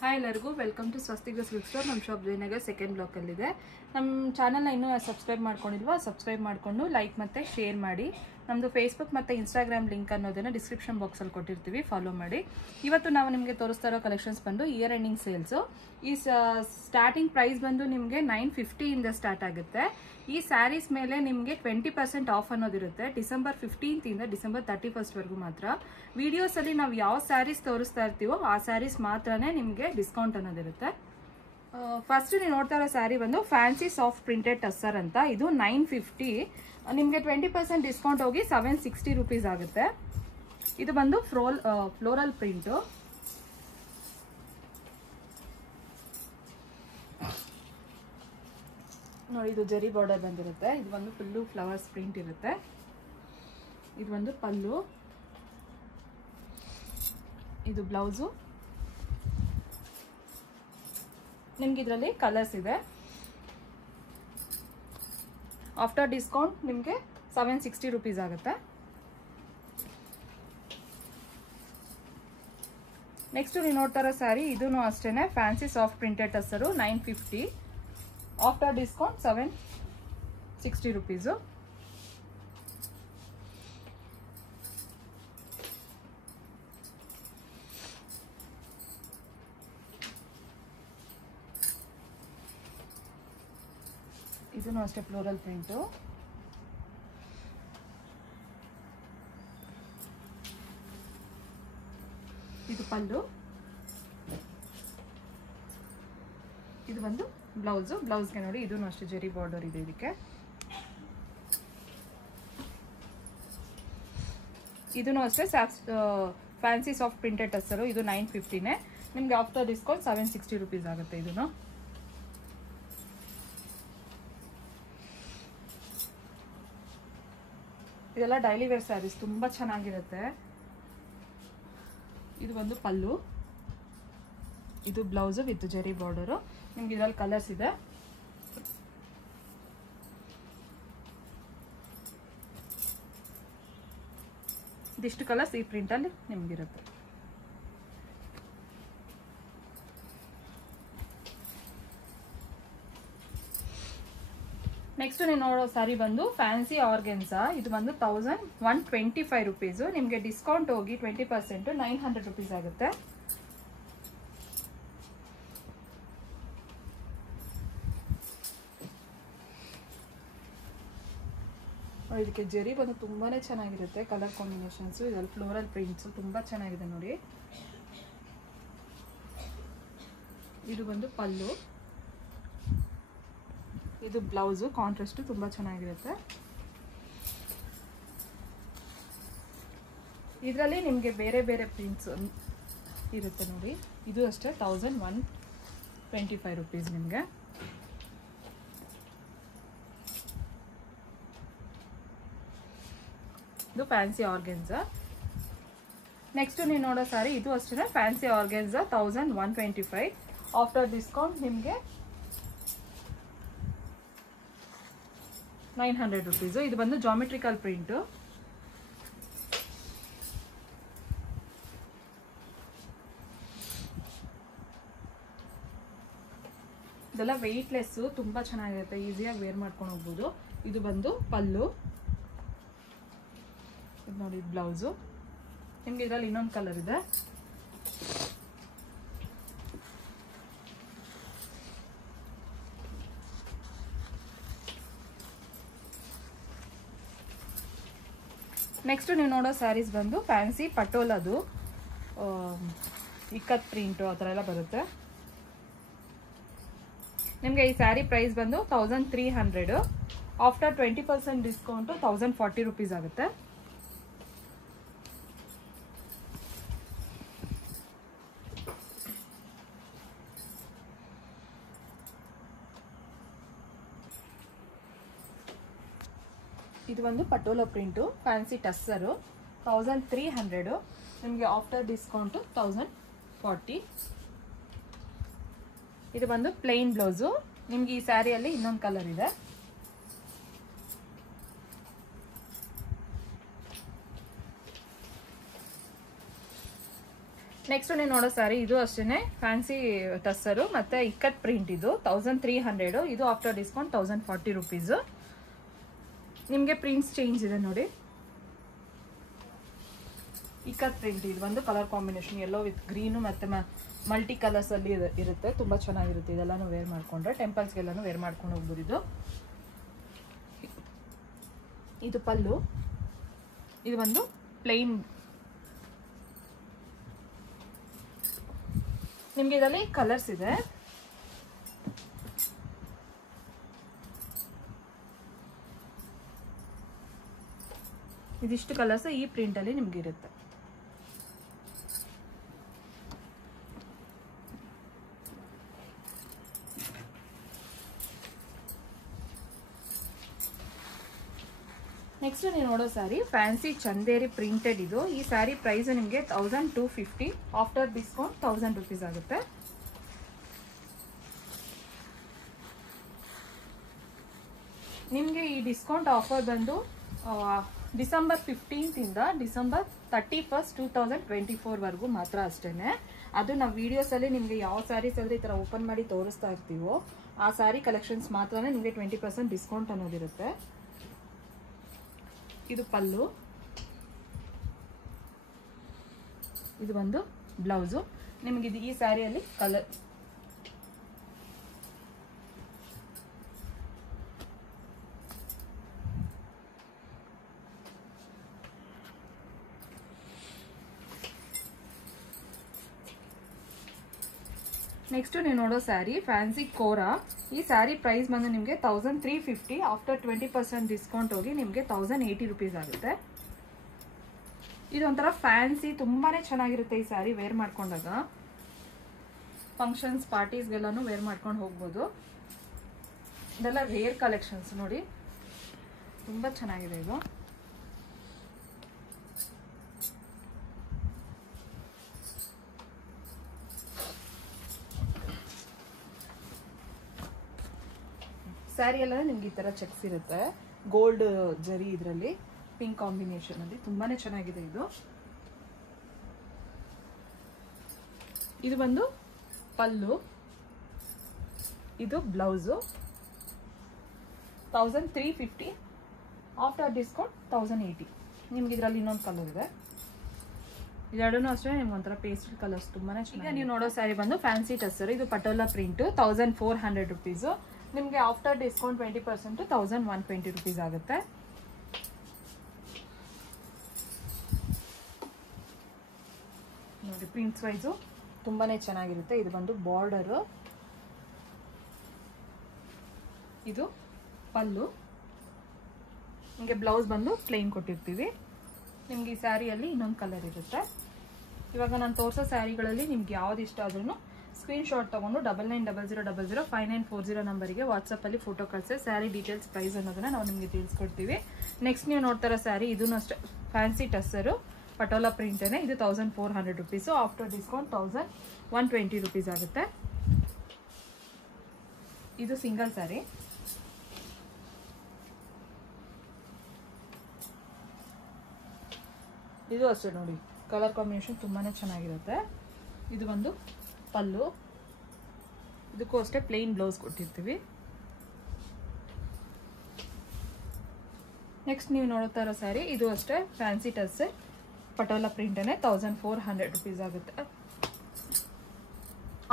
Hi ಎಲ್ಲರಿಗೂ welcome to ಸ್ವಸ್ತಿಕ silk store. ನಮ್ಮ shop Jayanagar second ಬ್ಲಾಕಲ್ಲಿದೆ. ನಮ್ಮ ಚಾನಲ್ನ ಇನ್ನೂ ಸಬ್ಸ್ಕ್ರೈಬ್ ಮಾಡ್ಕೊಂಡಿಲ್ವಾ, ಸಬ್ಸ್ಕ್ರೈಬ್ ಮಾಡಿಕೊಂಡು ಲೈಕ್ ಮತ್ತು ಶೇರ್ ಮಾಡಿ. ನಮ್ಮದು ಫೇಸ್ಬುಕ್ ಮತ್ತು ಇನ್ಸ್ಟಾಗ್ರಾಮ್ ಲಿಂಕ್ ಅನ್ನೋದನ್ನು ಡಿಸ್ಕ್ರಿಪ್ಷನ್ ಬಾಕ್ಸಲ್ಲಿ ಕೊಟ್ಟಿರ್ತೀವಿ, ಫಾಲೋ ಮಾಡಿ. ಇವತ್ತು ನಾವು ನಿಮಗೆ ತೋರಿಸ್ತಾ ಇರೋ ಕಲೆಕ್ಷನ್ಸ್ ಬಂದು ಇಯರ್ ಎಂಡಿಂಗ್ ಸೇಲ್ಸು. ಈ ಸ್ಟಾರ್ಟಿಂಗ್ ಪ್ರೈಸ್ ಬಂದು ನಿಮಗೆ 950 ಇಂದ ಸ್ಟಾರ್ಟ್ ಆಗುತ್ತೆ. ಈ ಸ್ಯಾರೀಸ್ ಮೇಲೆ ನಿಮಗೆ 20% ಆಫ್ ಅನ್ನೋದಿರುತ್ತೆ. ಡಿಸೆಂಬರ್ 15th ಇಂದ ಡಿಸೆಂಬರ್ 31st ವರೆಗೂ ಮಾತ್ರ. ವಿಡಿಯೋಸಲ್ಲಿ ನಾವು ಯಾವ ಸ್ಯಾರೀಸ್ ತೋರಿಸ್ತಾ ಇರ್ತೀವೋ ಆ ಸ್ಯಾರೀಸ್ ಮಾತ್ರನೇ ನಿಮಗೆ ಡಿಸ್ಕೌಂಟ್ ಅನ್ನೋದಿರುತ್ತೆ. ಫಸ್ಟ್ ನೀವು ನೋಡ್ತಾ ಇರೋ ಸ್ಯಾರಿ ಬಂದು ಫ್ಯಾನ್ಸಿ ಸಾಫ್ಟ್ ಪ್ರಿಂಟೆಡ್ ಟಸ್ಸರ್ ಅಂತ. ಇದು 950, ನಿಮಗೆ 20% ಡಿಸ್ಕೌಂಟ್ ಹೋಗಿ 760 ರೂಪೀಸ್ ಆಗುತ್ತೆ. ಇದು ಬಂದು ಫ್ಲೋರಲ್ ಪ್ರಿಂಟು. ನೋಡಿ, ಇದು ಜರಿ ಬಾರ್ಡರ್ ಬಂದಿರುತ್ತೆ. ಇದು ಬಂದು ಫುಲ್ಲು ಫ್ಲವರ್ಸ್ ಪ್ರಿಂಟ್ ಇರುತ್ತೆ. ಇದು ಒಂದು ಪಲ್ಲು, ಇದು ಬ್ಲೌಸು. ನಿಮ್ಗೆ ಇದರಲ್ಲಿ ಕಲರ್ಸ್ ಇದೆ. ಆಫ್ಟರ್ ಡಿಸ್ಕೌಂಟ್ ನಿಮಗೆ 760 ರೂಪೀಸ್ ಆಗುತ್ತೆ. ನೆಕ್ಸ್ಟ್ ನೀವು ನೋಡ್ತಾ ಇರೋ ಸ್ಯಾರಿ, ಇದೂ ಅಷ್ಟೇನೆ fancy soft printed tussar. 950, after discount 760 rupees. ಇದೂ ಅಷ್ಟೇ ಫ್ಲೋರಲ್ ಪ್ರಿಂಟು. ಇದು ಪಲ್ಲು, ಇದು ಒಂದು ಬ್ಲೌಸು. ಬ್ಲೌಸ್ಗೆ ನೋಡಿ, ಇದೂ ಅಷ್ಟೇ ಜರಿ ಬಾರ್ಡರ್ ಇದೆ ಇದಕ್ಕೆ. ಇದೂ ಅಷ್ಟೇ ಫ್ಯಾನ್ಸಿ ಸಾಫ್ಟ್ ಪ್ರಿಂಟೆಡ್ ಟಸ್ಸರು. ಇದು 950ನೇ, ನಿಮಗೆ ಆಫ್ಟರ್ ಡಿಸ್ಕೌಂಟ್ 760 ರೂಪೀಸ್ ಆಗುತ್ತೆ. ಇದೂ ಇದೆಲ್ಲ ಡೈಲಿ ವೇರ್ ಸ್ಯಾರೀಸ್, ತುಂಬ ಚೆನ್ನಾಗಿರುತ್ತೆ. ಇದು ಒಂದು ಪಲ್ಲು, ಇದು ಬ್ಲೌಸು ವಿತ್ ಜರಿ ಬಾರ್ಡರು. ನಿಮ್ಗೆ ಇದರಲ್ಲಿ ಕಲರ್ಸ್ ಇದೆ. ಇದಿಷ್ಟು ಕಲರ್ಸ್ ಈ ಪ್ರಿಂಟಲ್ಲಿ ನಿಮ್ಗಿರುತ್ತೆ. ನೆಕ್ಸ್ಟ್ ನೀವು ನೋಡೋ ಸ್ಯಾರಿ ಬಂದು ಫ್ಯಾನ್ಸಿ ಆರ್ಗೆನ್ಸಾ. ಇದು ಬಂದು 1125 ರೂಪೀಸು. ನಿಮಗೆ ಡಿಸ್ಕೌಂಟ್ ಹೋಗಿ 20% 900 ರೂಪೀಸ್ ಆಗುತ್ತೆ. ಇದಕ್ಕೆ ಜರಿ ಬಂದು ತುಂಬಾನೇ ಚೆನ್ನಾಗಿರುತ್ತೆ. ಕಲರ್ ಕಾಂಬಿನೇಷನ್ಸು, ಇದರಲ್ಲಿ ಫ್ಲೋರಲ್ ಪ್ರಿಂಟ್ಸು ತುಂಬ ಚೆನ್ನಾಗಿದೆ ನೋಡಿ. ಇದು ಬಂದು ಪಲ್ಲು, ಇದು ಬ್ಲೌಸು. ಕಾಂಟ್ರಾಸ್ಟ್ ತುಂಬ ಚೆನ್ನಾಗಿರುತ್ತೆ. ಇದರಲ್ಲಿ ನಿಮಗೆ ಬೇರೆ ಬೇರೆ ಪ್ರಿಂಟ್ಸ್ ಇರುತ್ತೆ ನೋಡಿ. ಇದು ಅಷ್ಟೇ 1125 ರೂಪೀಸ್ ನಿಮಗೆ. ಇದು ಫ್ಯಾನ್ಸಿ ಆರ್ಗೆನ್ಸಾ. ನೆಕ್ಸ್ಟ್ ನೀವು ನೋಡೋ ಸಾರಿ, ಇದು ಅಷ್ಟೇ ಫ್ಯಾನ್ಸಿ ಆರ್ಗೆನ್ಸಾ 1125. ಆಫ್ಟರ್ ಡಿಸ್ಕೌಂಟ್ ನಿಮಗೆ 900 ರೂಪೀಸು. ಇದು ಬಂದು ಜಾಮೆಟ್ರಿಕಲ್ ಪ್ರಿಂಟು. ಇದೆಲ್ಲ ವೆಯ್ಟ್ಲೆಸ್ಸು, ತುಂಬ ಚೆನ್ನಾಗಿರುತ್ತೆ, ಈಸಿಯಾಗಿ ವೇರ್ ಮಾಡ್ಕೊಂಡು ಹೋಗ್ಬೋದು. ಇದು ಬಂದು ಪಲ್ಲು, ಇದು ನೋಡಿ ಬ್ಲೌಸು. ನಿಮಗೆ ಇದರಲ್ಲಿ ಇನ್ನೊಂದು ಕಲರ್ ಇದೆ. ನೆಕ್ಸ್ಟ್ ನೀವು ನೋಡೋ ಸ್ಯಾರೀಸ್ ಬಂದು ಫ್ಯಾನ್ಸಿ ಪಟೋಲದು, ಇಕ್ಕತ್ ಪ್ರಿಂಟು ಆ ಥರ ಎಲ್ಲ ಬರುತ್ತೆ. ನಿಮಗೆ ಈ ಸ್ಯಾರಿ ಪ್ರೈಸ್ ಬಂದು 1300. ಆಫ್ಟರ್ 20% ಡಿಸ್ಕೌಂಟು 1040 ರೂಪೀಸ್ ಆಗುತ್ತೆ. ಇದು ಒಂದು ಪಟೋಲಾ ಪ್ರಿಂಟು ಫ್ಯಾನ್ಸಿ ಟಸ್ಸರು 1300. ನಿಮಗೆ ಆಫ್ಟರ್ ಡಿಸ್ಕೌಂಟು 1040. ಇದು ಬಂದು ಪ್ಲೇನ್ ಬ್ಲೌಸು. ನಿಮ್ಗೆ ಈ ಸ್ಯಾರಿಯಲ್ಲಿ ಇನ್ನೊಂದು ಕಲರ್ ಇದೆ. ನೆಕ್ಸ್ಟ್ ನೀವು ನೋಡೋ ಸ್ಯಾರಿ ಇದು ಅಷ್ಟೇ ಫ್ಯಾನ್ಸಿ ಟಸ್ಸರು ಮತ್ತು ಇಕ್ಕತ್ ಪ್ರಿಂಟ್. ಇದು 1300. ಇದು ಆಫ್ಟರ್ ಡಿಸ್ಕೌಂಟ್ 1040 ರುಪೀಸು. ನಿಮಗೆ ಪ್ರಿಂಟ್ಸ್ ಚೇಂಜ್ ಇದೆ ನೋಡಿ. ಇಕ್ಕತ್ ಪ್ರಿಂಟ್ ಇದು ಒಂದು colour combination yellow with green ಮತ್ತು ಮಲ್ಟಿ ಕಲರ್ಸಲ್ಲಿ ಇರುತ್ತೆ. ತುಂಬ ಚೆನ್ನಾಗಿರುತ್ತೆ. ಇದೆಲ್ಲನೂ ವೇರ್ ಮಾಡಿಕೊಂಡ್ರೆ ಟೆಂಪಲ್ಸ್ಗೆಲ್ಲನೂ ವೇರ್ ಮಾಡ್ಕೊಂಡು ಹೋಗ್ಬೋದು. ಇದು ಪಲ್ಲು. ಇದು ಒಂದು ಪ್ಲೈನ್. ನಿಮಗೆ ಇದರಲ್ಲಿ ಕಲರ್ಸ್ ಇದೆ. ಇದಿಷ್ಟು ಕಲರ್ಸ್ ಈ ಪ್ರಿಂಟಲ್ಲಿ ನಿಮ್ಗೆ ಇರುತ್ತೆ. ನೆಕ್ಸ್ಟ್ ನೀವು ನೋಡೋ ಸ್ಯಾರಿ ಫ್ಯಾನ್ಸಿ ಚಂದೇರಿ ಪ್ರಿಂಟೆಡ್. ಇದು ಈ ಸ್ಯಾರಿ ಪ್ರೈಸ್ ನಿಮಗೆ 1250. ಆಫ್ಟರ್ ಡಿಸ್ಕೌಂಟ್ 1000 ರುಪೀಸ್ ಆಗುತ್ತೆ. ನಿಮಗೆ ಈ ಡಿಸ್ಕೌಂಟ್ ಆಫರ್ ಬಂದು ಡಿಸೆಂಬರ್ 15th ಇಂದ ಡಿಸೆಂಬರ್ 31st 2024 ವರೆಗೂ ಮಾತ್ರ ಅಷ್ಟೇ. ಅದು ನಾವು ವಿಡಿಯೋಸಲ್ಲಿ ನಿಮಗೆ ಯಾವ ಸ್ಯಾರೀಸ್ ಆದರೆ ಈ ಥರ ಓಪನ್ ಮಾಡಿ ತೋರಿಸ್ತಾ ಇರ್ತೀವೋ ಆ ಸ್ಯಾರಿ ಕಲೆಕ್ಷನ್ಸ್ ಮಾತ್ರನೇ ನಿಮಗೆ 20% ಡಿಸ್ಕೌಂಟ್ ಅನ್ನೋದಿರುತ್ತೆ. ಇದು ಪಲ್ಲು. ಇದು ಒಂದು ಬ್ಲೌಸು. ನಿಮಗೆ ಈ ಸ್ಯಾರಿಯಲ್ಲಿ ಕಲರ್ ನೆಕ್ಸ್ಟ್ ನೀವು ನೋಡೋ ಸ್ಯಾರಿ ಫ್ಯಾನ್ಸಿ ಕೋರಾ. ಈ ಸ್ಯಾರಿ ಪ್ರೈಸ್ ಬಂದು ನಿಮಗೆ 1350. ಆಫ್ಟರ್ 20% ಡಿಸ್ಕೌಂಟ್ ಹೋಗಿ ನಿಮಗೆ 1080 ರುಪೀಸ್ ಆಗುತ್ತೆ. ಇದೊಂಥರ ಫ್ಯಾನ್ಸಿ ತುಂಬಾನೇ ಚೆನ್ನಾಗಿರುತ್ತೆ. ಈ ಸ್ಯಾರಿ ವೇರ್ ಮಾಡ್ಕೊಂಡಾಗ ಫಂಕ್ಷನ್ಸ್ ಪಾರ್ಟೀಸ್ಗೆಲ್ಲನೂ ವೇರ್ ಮಾಡ್ಕೊಂಡು ಹೋಗ್ಬೋದು. ಇದೆಲ್ಲ ರೇರ್ ಕಲೆಕ್ಷನ್ಸ್ ನೋಡಿ, ತುಂಬ ಚೆನ್ನಾಗಿದೆ ಇದು. ಸ್ಯಾರಿ ಎಲ್ಲ ನಿಮ್ಗೆ ಈ ಥರ ಚೆಕ್ಸ್ ಇರುತ್ತೆ. ಗೋಲ್ಡ್ ಜರಿ ಇದರಲ್ಲಿ ಪಿಂಕ್ ಕಾಂಬಿನೇಷನ್ ಅಲ್ಲಿ ತುಂಬಾನೇ ಚೆನ್ನಾಗಿದೆ ಇದು. ಇದು ಬಂದು ಪಲ್ಲು. ಇದು ಬ್ಲೌಸು. 1350. After discount 1080. ನಿಮ್ಗೆ ಇದರಲ್ಲಿ ಇನ್ನೊಂದು ಕಲರ್ ಇದೆ. ಇದೆರಡೂ ಅಷ್ಟೇ ನಿಮ್ಗೆ ಒಂಥರ ಪೇಸ್ಟಲ್ ಕಲರ್ಸ್ ತುಂಬಾನೇ ಚೆನ್ನಾಗಿದೆ. ನೀವು ನೋಡೋ ಸ್ಯಾರಿ ಬಂದು ಫ್ಯಾನ್ಸಿ ಟಸ್ಸರ್. ಇದು ಪಟೋಲಾ ಪ್ರಿಂಟ್. 1400 ರುಪೀಸು. ನಿಮಗೆ ಆಫ್ಟರ್ ಡಿಸ್ಕೌಂಟ್ 20% 1120 ರುಪೀಸ್ ಆಗುತ್ತೆ. ನೋಡಿ ಪ್ರಿಂಟ್ಸ್ ವೈಸು ತುಂಬಾನೇ ಚೆನ್ನಾಗಿರುತ್ತೆ. ಇದು ಬಂದು ಬಾರ್ಡರು. ಇದು ಪಲ್ಲು. ನಿಮಗೆ ಬ್ಲೌಸ್ ಬಂದು ಪ್ಲೇನ್ ಕೊಟ್ಟಿರ್ತೀವಿ. ನಿಮ್ಗೆ ಈ ಸ್ಯಾರಿಯಲ್ಲಿ ಇನ್ನೊಂದು ಕಲರ್ ಇರುತ್ತೆ. ಇವಾಗ ನಾನು ತೋರಿಸೋ ಸ್ಯಾರಿಗಳಲ್ಲಿ ನಿಮ್ಗೆ ಯಾವ್ದು ಇಷ್ಟ ಆದ್ರೂ ಸ್ಕ್ರೀನ್ ಶಾಟ್ ತಗೊಂಡು 9900005940 ನಂಬರಿಗೆ ವಾಟ್ಸಪ್ಪಲ್ಲಿ ಫೋಟೋ ಕಳಿಸಿ ಸ್ಯಾರಿ ಡೀಟೇಲ್ಸ್ ಪ್ರೈಸ್ ಅನ್ನೋದನ್ನ ನಾವು ನಿಮಗೆ ತಿಳಿಸ್ಕೊಡ್ತೀವಿ. ನೆಕ್ಸ್ಟ್ ನೀವು ನೋಡ್ತಾರೋ ಸ್ಯಾರಿ ಇದೂ ಅಷ್ಟೇ ಫ್ಯಾನ್ಸಿ ಟಸ್ಸರು ಪಟೋಲಾ ಪ್ರಿಂಟೇನೆ. ಇದು 1400 ರುಪೀಸು. ಆಫ್ಟರ್ ಡಿಸ್ಕೌಂಟ್ 1120 ರುಪೀಸ್ ಆಗುತ್ತೆ. ಇದು ಸಿಂಗಲ್ ಸ್ಯಾರಿ. ಇದು ಅಷ್ಟೇ ನೋಡಿ, ಕಲರ್ ಕಾಂಬಿನೇಷನ್ ತುಂಬಾನೇ ಚೆನ್ನಾಗಿರುತ್ತೆ. ಇದು ಒಂದು ಪಲ್ಲು. ಇದಕ್ಕೂ ಅಷ್ಟೇ ಪ್ಲೇನ್ ಬ್ಲೌಸ್ ಕೊಟ್ಟಿರ್ತೀವಿ. ನೆಕ್ಸ್ಟ್ ನೀವು ನೋಡ್ತಾ ಇರೋ ಸ್ಯಾರಿ ಇದು ಅಷ್ಟೇ ಫ್ಯಾನ್ಸಿ ಟಸ್ ಪಟೋಲಾ ಪ್ರಿಂಟೇನೆ. 1400 ರುಪೀಸ್ ಆಗುತ್ತೆ.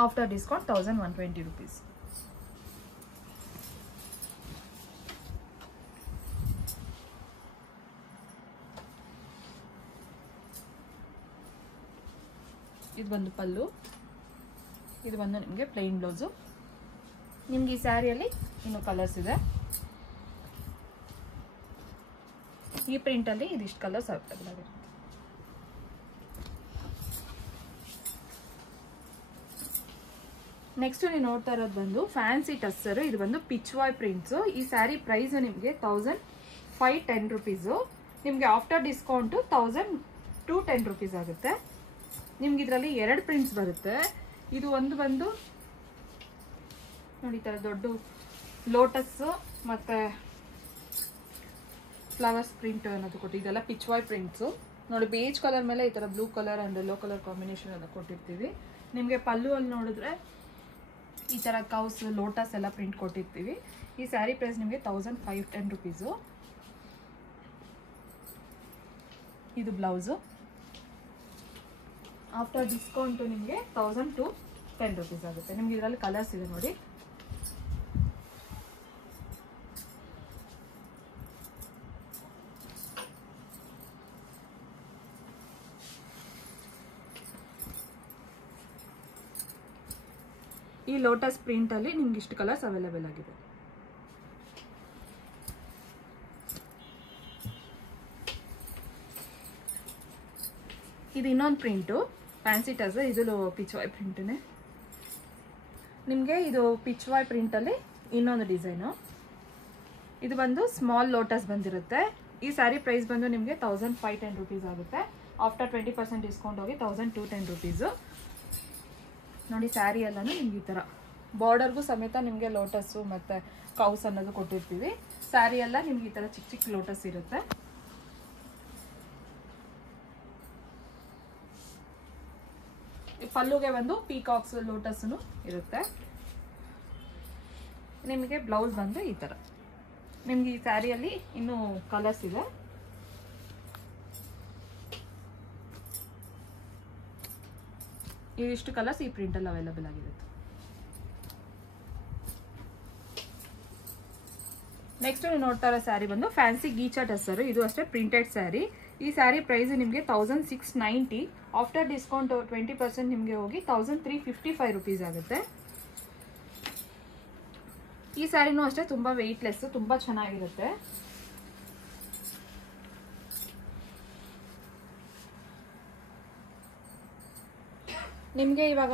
After discount 1120 rupees. ಇದು ಬಂದು ಪಲ್ಲು. ಇದು ಬಂದು ನಿಮಗೆ ಪ್ಲೇನ್ ಬ್ಲೌಸು. ನಿಮ್ಗೆ ಈ ಸ್ಯಾರಿಯಲ್ಲಿ ಇನ್ನೂ ಕಲರ್ಸ್ ಇದೆ. ಈ ಪ್ರಿಂಟಲ್ಲಿ ಇದಿಷ್ಟು ಕಲರ್ಸ್ ಅವೈಲೇಬಲ್ ಆಗಿದೆ. ನೆಕ್ಸ್ಟ್ ನೀವು ನೋಡ್ತಾ ಇರೋದು ಬಂದು ಫ್ಯಾನ್ಸಿ ಟಸ್ಸರು. ಇದು ಬಂದು ಪಿಚ್ವಾಯ್ ಪ್ರಿಂಟ್ಸು. ಈ ಸ್ಯಾರಿ ಪ್ರೈಸ್ ನಿಮಗೆ 1510 ರುಪೀಸು. ನಿಮಗೆ ಆಫ್ಟರ್ ಡಿಸ್ಕೌಂಟು 1210 ರುಪೀಸ್ ಆಗುತ್ತೆ. ನಿಮ್ಗೆ ಇದರಲ್ಲಿ 2 ಪ್ರಿಂಟ್ಸ್ ಬರುತ್ತೆ. ಇದು ಒಂದು ಬಂದು ನೋಡಿ ಈ ಥರ ದೊಡ್ಡ ಲೋಟಸ್ಸು ಮತ್ತು ಫ್ಲವರ್ಸ್ ಪ್ರಿಂಟ್ ಅನ್ನೋದು ಕೊಟ್ಟು ಇದೆಲ್ಲ ಪಿಚ್ವಾಯ್ ಪ್ರಿಂಟ್ಸು ನೋಡಿ ಬೇಜ್ ಕಲರ್ ಮೇಲೆ ಈ ಥರ blue colour and yellow colour combination ಎಲ್ಲ ಕೊಟ್ಟಿರ್ತೀವಿ. ನಿಮಗೆ ಪಲ್ಲು ಅಲ್ಲಿ ನೋಡಿದ್ರೆ ಈ ಥರ ಕೌಸ್ ಲೋಟಸ್ ಎಲ್ಲ ಪ್ರಿಂಟ್ ಕೊಟ್ಟಿರ್ತೀವಿ. ಈ ಸ್ಯಾರಿ ಪ್ರೈಸ್ ನಿಮಗೆ 1510 ರುಪೀಸು. ಇದು ಬ್ಲೌಸು. ಆಫ್ಟರ್ ಡಿಸ್ಕೌಂಟು ನಿಮಗೆ 1210 ರುಪೀಸ್ ಆಗುತ್ತೆ. ನಿಮ್ಗೆ ಇದರಲ್ಲಿ ಕಲರ್ಸ್ ಇದೆ ನೋಡಿ. ಈ ಲೋಟಸ್ ಪ್ರಿಂಟಲ್ಲಿ ನಿಮ್ಗೆ ಇಷ್ಟು ಕಲರ್ಸ್ ಅವೈಲೇಬಲ್ ಆಗಿದೆ. ಇದು ಇನ್ನೊಂದು ಪ್ರಿಂಟು ಫ್ಯಾನ್ಸಿ ಟಸರ್. ಇದು ಪಿಚ್ವಾಯ್ ಪ್ರಿಂಟೇ. ನಿಮಗೆ ಇದು ಪಿಚ್ವಾಯ್ ಪ್ರಿಂಟಲ್ಲಿ ಇನ್ನೊಂದು ಡಿಸೈನು. ಇದು ಬಂದು ಸ್ಮಾಲ್ ಲೋಟಸ್ ಬಂದಿರುತ್ತೆ. ಈ ಸ್ಯಾರಿ ಪ್ರೈಸ್ ಬಂದು ನಿಮಗೆ 1510 ರುಪೀಸ್ ಆಗುತ್ತೆ. ಆಫ್ಟರ್ 20% ಡಿಸ್ಕೌಂಟ್ ಹೋಗಿ 1210 ರುಪೀಸು. ನೋಡಿ ಸ್ಯಾರಿ ಎಲ್ಲನೂ ನಿಮ್ಗೆ ಈ ಥರ ಬಾರ್ಡರ್ಗೂ ಸಮೇತ ನಿಮಗೆ ಲೋಟಸ್ಸು ಮತ್ತು ಕೌಸ್ ಅನ್ನೋದು ಕೊಟ್ಟಿರ್ತೀವಿ. ಸ್ಯಾರಿ ಎಲ್ಲ ನಿಮ್ಗೆ ಈ ಥರ ಚಿಕ್ಕ ಚಿಕ್ಕ ಲೋಟಸ್ ಇರುತ್ತೆ. ಪಲ್ಲುಗೆ ಒಂದು ಪೀಕಾಕ್ಸ್ ಲೋಟಸ್ನು ಇರುತ್ತೆ. ನಿಮಗೆ ಬ್ಲೌಸ್ ಬಂದು ಈ ಥರ. ನಿಮ್ಗೆ ಈ ಸ್ಯಾರಿಯಲ್ಲಿ ಇನ್ನೂ ಕಲರ್ಸ್ ಇದೆ. ಇದಿಷ್ಟು ಕಲರ್ಸ್ ಈ ಪ್ರಿಂಟಲ್ಲಿ ಅವೈಲೇಬಲ್ ಆಗಿರುತ್ತೆ. ನೆಕ್ಸ್ಟ್ ನೀವು ನೋಡ್ತಾ ಇರೋ ಸ್ಯಾರಿ ಬಂದು ಫ್ಯಾನ್ಸಿ ಗೀಚಾ ಟಸರ್. ಇದು ಅಷ್ಟೇ ಪ್ರಿಂಟೆಡ್ ಸ್ಯಾರಿ. ಈ ಸ್ಯಾರಿ ಪ್ರೈಸ್ ನಿಮಗೆ 1690. ಆಫ್ಟರ್ ಡಿಸ್ಕೌಂಟ್ 20% ನಿಮಗೆ ಹೋಗಿ 1355 ರುಪೀಸ್ ಆಗುತ್ತೆ. ಈ ಸ್ಯಾರಿನೂ ಅಷ್ಟೇ ತುಂಬ ವೆಯ್ಟ್ಲೆಸ್, ತುಂಬ ಚೆನ್ನಾಗಿರುತ್ತೆ. ನಿಮಗೆ ಇವಾಗ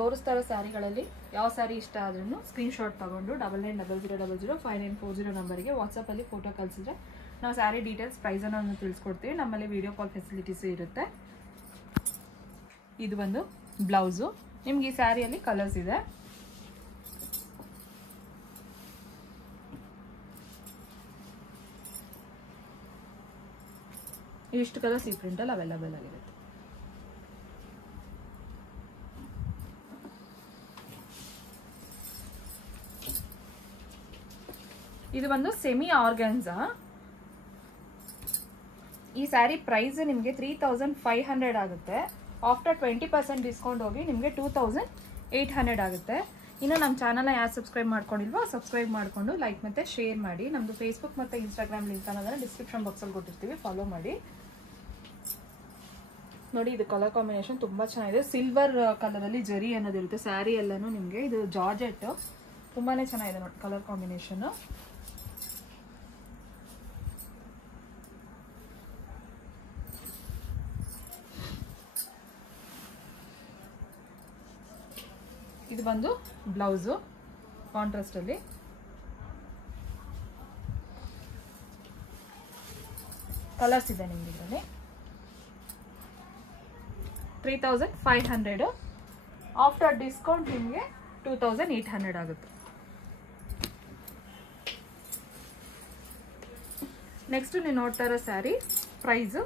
ತೋರಿಸ್ತಾ ಇರೋ ಸ್ಯಾರಿಗಳಲ್ಲಿ ಯಾವ ಸ್ಯಾರಿ ಇಷ್ಟ ಆದ್ರೂ ಸ್ಕ್ರೀನ್ಶಾಟ್ ತಗೊಂಡು 9900005940 ನಂಬರಿಗೆ ವಾಟ್ಸಪ್ಪಲ್ಲಿ ಫೋಟೋ ಕಳಿಸಿದ್ರೆ ನಾವು ಸ್ಯಾರಿ ಡೀಟೇಲ್ಸ್ ಪ್ರೈಸನ್ನು ತಿಳಿಸ್ಕೊಡ್ತೀವಿ. ನಮ್ಮಲ್ಲಿ ವಿಡಿಯೋ ಕಾಲ್ ಫೆಸಿಲಿಟೀಸು ಇರುತ್ತೆ. ಇದು ಒಂದು ಬ್ಲೌಸು. ನಿಮ್ಗೆ ಈ ಸ್ಯಾರಿಯಲ್ಲಿ ಕಲರ್ಸ್ ಇದೆ. ಇಷ್ಟು ಕಲರ್ಸ್ ಈ ಪ್ರಿಂಟಲ್ಲಿ ಅವೈಲೇಬಲ್ ಆಗಿರುತ್ತೆ. ಇದು ಒಂದು ಸೆಮಿ ಆರ್ಗನ್ಸಾ. ಈ ಸ್ಯಾರಿ ಪ್ರೈಸ್ ನಿಮಗೆ 3500 ಆಗುತ್ತೆ. ಆಫ್ಟರ್ 20% ಡಿಸ್ಕೌಂಟ್ ಹೋಗಿ ನಿಮಗೆ 2800 ಆಗುತ್ತೆ. ಇನ್ನು ನಮ್ಮ ಚಾನಲ್ನ ಯಾರು ಸಬ್ಸ್ಕ್ರೈಬ್ ಮಾಡ್ಕೊಂಡಿಲ್ವೋ ಸಬ್ಸ್ಕ್ರೈಬ್ ಮಾಡಿಕೊಂಡು ಲೈಕ್ ಮತ್ತು ಶೇರ್ ಮಾಡಿ. ನಮ್ಮದು ಫೇಸ್ಬುಕ್ ಮತ್ತು ಇನ್ಸ್ಟಾಗ್ರಾಮ್ ಲಿಂಕ್ ಅನ್ನೋದನ್ನು ಡಿಸ್ಕ್ರಿಪ್ಷನ್ ಬಾಕ್ಸಲ್ಲಿ ಕೊಟ್ಟಿರ್ತೀವಿ, ಫಾಲೋ ಮಾಡಿ. ನೋಡಿ ಇದು ಕಲರ್ ಕಾಂಬಿನೇಷನ್ ತುಂಬ ಚೆನ್ನಾಗಿದೆ. ಸಿಲ್ವರ್ ಕಲರಲ್ಲಿ ಜರಿ ಅನ್ನೋದಿರುತ್ತೆ. ಸ್ಯಾರಿ ಎಲ್ಲನೂ ನಿಮಗೆ ಇದು ಜಾರ್ಜೆಟ್ ತುಂಬಾ ಚೆನ್ನಾಗಿದೆ ನೋಡಿ ಕಲರ್ ಕಾಂಬಿನೇಷನ್ನು. ಇದು ಬಂದು ಬ್ಲೌಸು ಕಾಂಟ್ರಾಸ್ಟ್ ಅಲ್ಲಿ. ಕಲರ್ಸ್ ಇದೆ ನಿಮ್ಗೆ ಇದರಲ್ಲಿ. 3500. ಆಫ್ಟರ್ ಡಿಸ್ಕೌಂಟ್ ನಿಮಗೆ 2800 ಆಗುತ್ತೆ. ನೆಕ್ಸ್ಟ್ ನೀವು ನೋಡ್ತಾ ಇರೋ sari price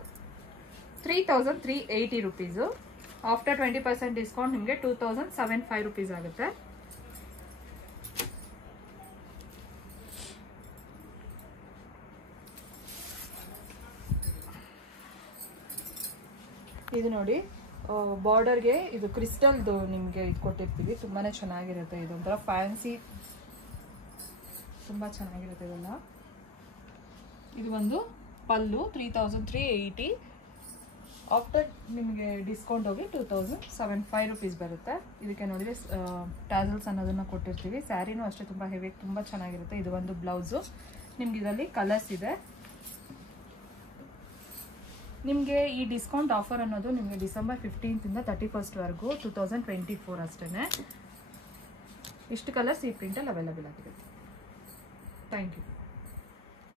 3380 rupees. After 20% discount ನಿಮಗೆ 2075 ರುಪೀಸ್ ಆಗುತ್ತೆ. ಇದು ನೋಡಿ ಬಾರ್ಡರ್ಗೆ ಇದು ಕ್ರಿಸ್ಟಲ್ದು ನಿಮಗೆ ಇದು ಕೊಟ್ಟಿರ್ತೀವಿ. ತುಂಬಾ ಚೆನ್ನಾಗಿರುತ್ತೆ. ಇದೊಂಥರ ಫ್ಯಾನ್ಸಿ, ತುಂಬ ಚೆನ್ನಾಗಿರುತ್ತೆ ಇದೆಲ್ಲ. ಇದು ಒಂದು ಪಲ್ಲು 3380. ಆಫ್ಟರ್ ನಿಮಗೆ ಡಿಸ್ಕೌಂಟ್ ಹೋಗಿ 2075 ರುಪೀಸ್ ಬರುತ್ತೆ. ಇದಕ್ಕೆ ನೋಡಿದರೆ ಟ್ಯಾಸಲ್ಸ್ ಅನ್ನೋದನ್ನು ಕೊಟ್ಟಿರ್ತೀವಿ. ಸ್ಯಾರಿನೂ ಅಷ್ಟೇ ತುಂಬ ಹೆವಿ, ತುಂಬ ಚೆನ್ನಾಗಿರುತ್ತೆ. ಇದು ಒಂದು ಬ್ಲೌಸು. ನಿಮ್ಗೆ ಇದರಲ್ಲಿ ಕಲರ್ಸ್ ಇದೆ. ನಿಮಗೆ ಈ ಡಿಸ್ಕೌಂಟ್ ಆಫರ್ ಅನ್ನೋದು ನಿಮಗೆ ಡಿಸೆಂಬರ್ 15 ಇಂದ 31 2024 ಅಷ್ಟೇ. ಇಷ್ಟು ಕಲರ್ಸ್ ಈ ಪ್ರಿಂಟಲ್ಲಿ ಅವೈಲೇಬಲ್ ಆಗಿದೆ. Thank you.